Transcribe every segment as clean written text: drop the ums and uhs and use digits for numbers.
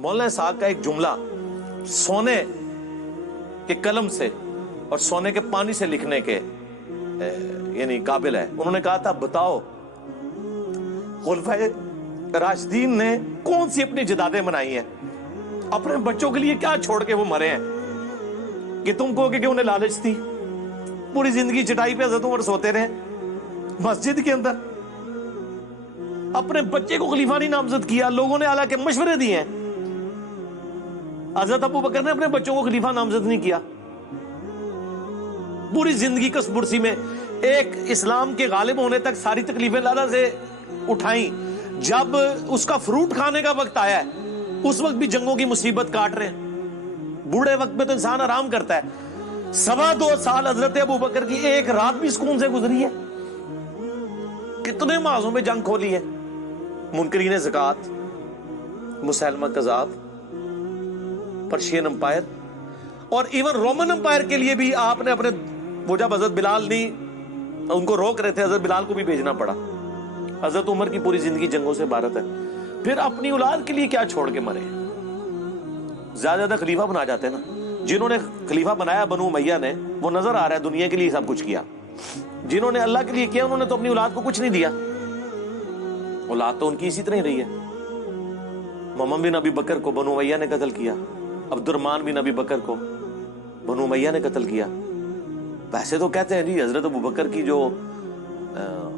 مولانا صاحب کا ایک جملہ سونے کے قلم سے اور سونے کے پانی سے لکھنے کے یعنی قابل ہے. انہوں نے کہا تھا بتاؤ خلفائے راشدین نے کون سی اپنی جدادیں بنائی ہیں, اپنے بچوں کے لیے کیا چھوڑ کے وہ مرے ہیں کہ تم کو کہ انہیں لالچ تھی. پوری زندگی چٹائی پہ حضرت عمر سوتے رہے مسجد کے اندر, اپنے بچے کو خلیفہ نہیں نامزد کیا. لوگوں نے حالانکہ مشورے دیے ہیں, حضرت ابو بکر نے اپنے بچوں کو خلیفہ نامزد نہیں کیا. پوری زندگی کس برسی میں ایک اسلام کے غالب ہونے تک ساری تکلیفیں لالا سے اٹھائیں. جب اس کا فروٹ کھانے کا وقت آیا ہے اس وقت بھی جنگوں کی مصیبت کاٹ رہے ہیں. بوڑھے وقت میں تو انسان آرام کرتا ہے. 2.25 سال حضرت ابو بکر کی ایک رات بھی سکون سے گزری ہے. کتنے معاذوں میں جنگ کھولی ہے. منکرین زکات, مسلمہ کذاب, پرشین امپائر اور ایون رومن امپائر کے لیے بھی آپ نے اپنے وہ جب حضرت بلال نہیں ان کو روک رہے تھے, حضرت بلال کو بھی بھیجنا پڑا. حضرت عمر کی پوری زندگی جنگوں سے عبارت ہے. پھر اپنی اولاد کے لیے کیا چھوڑ کے مرے. زیادہ خلیفہ بنا جاتے ہیں نا. جنہوں نے خلیفہ بنایا بنو امیہ نے, وہ نظر آ رہا ہے دنیا کے لیے سب کچھ کیا. جنہوں نے اللہ کے لیے کیا انہوں نے تو اپنی اولاد کو کچھ نہیں دیا. اولاد تو ان کی اسی طرح ہی رہی ہے. محمد بن ابی بکر کو بنو امیہ نے قتل کیا, عبد الرحمن بن ابی بکر کو بنو امیہ نے قتل کیا. ویسے تو کہتے ہیں جی حضرت ابو بکر کی جو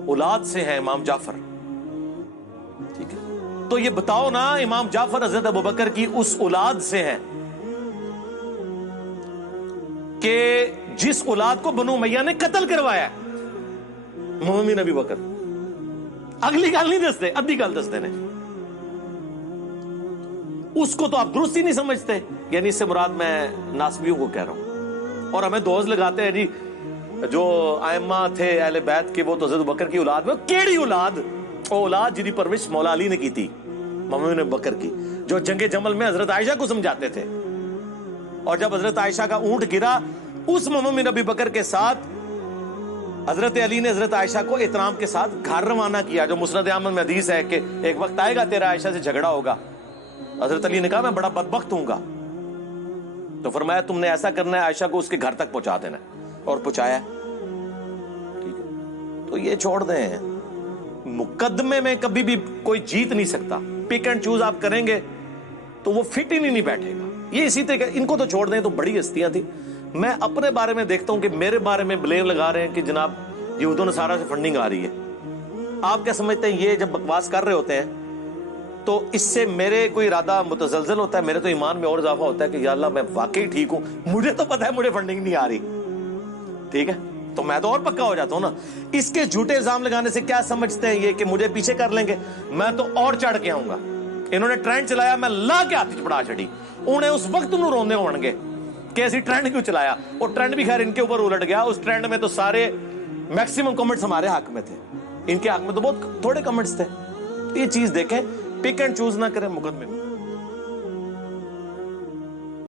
اولاد سے ہیں امام جعفر, ٹھیک ہے, تو یہ بتاؤ نا امام جعفر حضرت ابو بکر کی اس اولاد سے ہیں کہ جس اولاد کو بنو امیہ نے قتل کروایا ہے. محمد بن ابی بکر اگلی گل نہیں دستے, ادھی گل دستے نے. اس کو تو آپ درست ہی نہیں سمجھتے. یعنی اس سے مراد میں ناسبیوں کو کہہ رہا ہوں. اور ہمیں دوز لگاتے ہیں جی جو ائمہ تھے اہل بیت کے وہ تو حضرت بکر کی اولاد میں. کیڑی اولاد؟ وہ اولاد جنہی پرورش مولا علی نے کی تھی, محمد بن بکر کی, جو جنگ جمل میں حضرت عائشہ کو سمجھاتے تھے. اور جب حضرت عائشہ کا اونٹ گرا اس محمد بن ابی بکر کے ساتھ حضرت علی نے حضرت عائشہ کو احترام کے ساتھ گھر روانہ کیا. جو مسند احمد میں حدیث ہے کہ ایک وقت آئے گا تیرا عائشہ سے جھگڑا ہوگا. حضرت علی نے کہا میں بڑا بدبخت ہوں گا, تو فرمایا تم نے ایسا کرنا ہے عائشہ کو اس کے گھر تک پہنچا دینا ہے, اور پہنچایا. ٹھیک ہے, تو یہ چھوڑ دیں. مقدمے میں کبھی بھی کوئی جیت نہیں سکتا. پک اینڈ چوز آپ کریں گے تو وہ فٹ ہی نہیں بیٹھے گا. یہ اسی طرح ان کو تو چھوڑ دیں, تو بڑی ہستیاں تھیں. میں اپنے بارے میں دیکھتا ہوں کہ میرے بارے میں بلیم لگا رہے ہیں کہ جناب یہود و نصارہ سے فنڈنگ آ رہی ہے. آپ کیا سمجھتے ہیں یہ جب بکواس کر رہے ہوتے ہیں تو اس سے میرے کوئی ارادہ متزلزل ہوتا ہے؟ میرے تو ایمان میں اور اضافہ ہوتا ہے کہ یا اللہ میں واقعی ٹھیک ہوں, مجھے تو پتا ہے مجھے فنڈنگ نہیں آ رہی. ٹھیک ہے, تو میں تو اور پکا ہو جاتا ہوں نا. اس کے جھوٹے الزام لگانے سے کیا سمجھتے ہیں یہ کہ مجھے پیچھے کر لیں گے؟ میں تو اور چڑھ کے آؤں گا. انہوں نے ٹرینڈ چلایا, میں لا کے ہاتھ چڑھا چڑی. انہیں اس وقت انہوں رونے ہون گے کہ ایسی ٹرینڈ کیوں چلایا. اور ٹرینڈ بھی خیر ان کے اوپر الٹ گیا. اس ٹرینڈ میں تو سارے میکسیمم کمنٹس ہمارے حق میں تھے, ان کے حق میں تو بہت تھوڑے کمنٹس تھے. یہ چیز دیکھیں, پک اینڈ چوز نہ کریں مقدمے میں.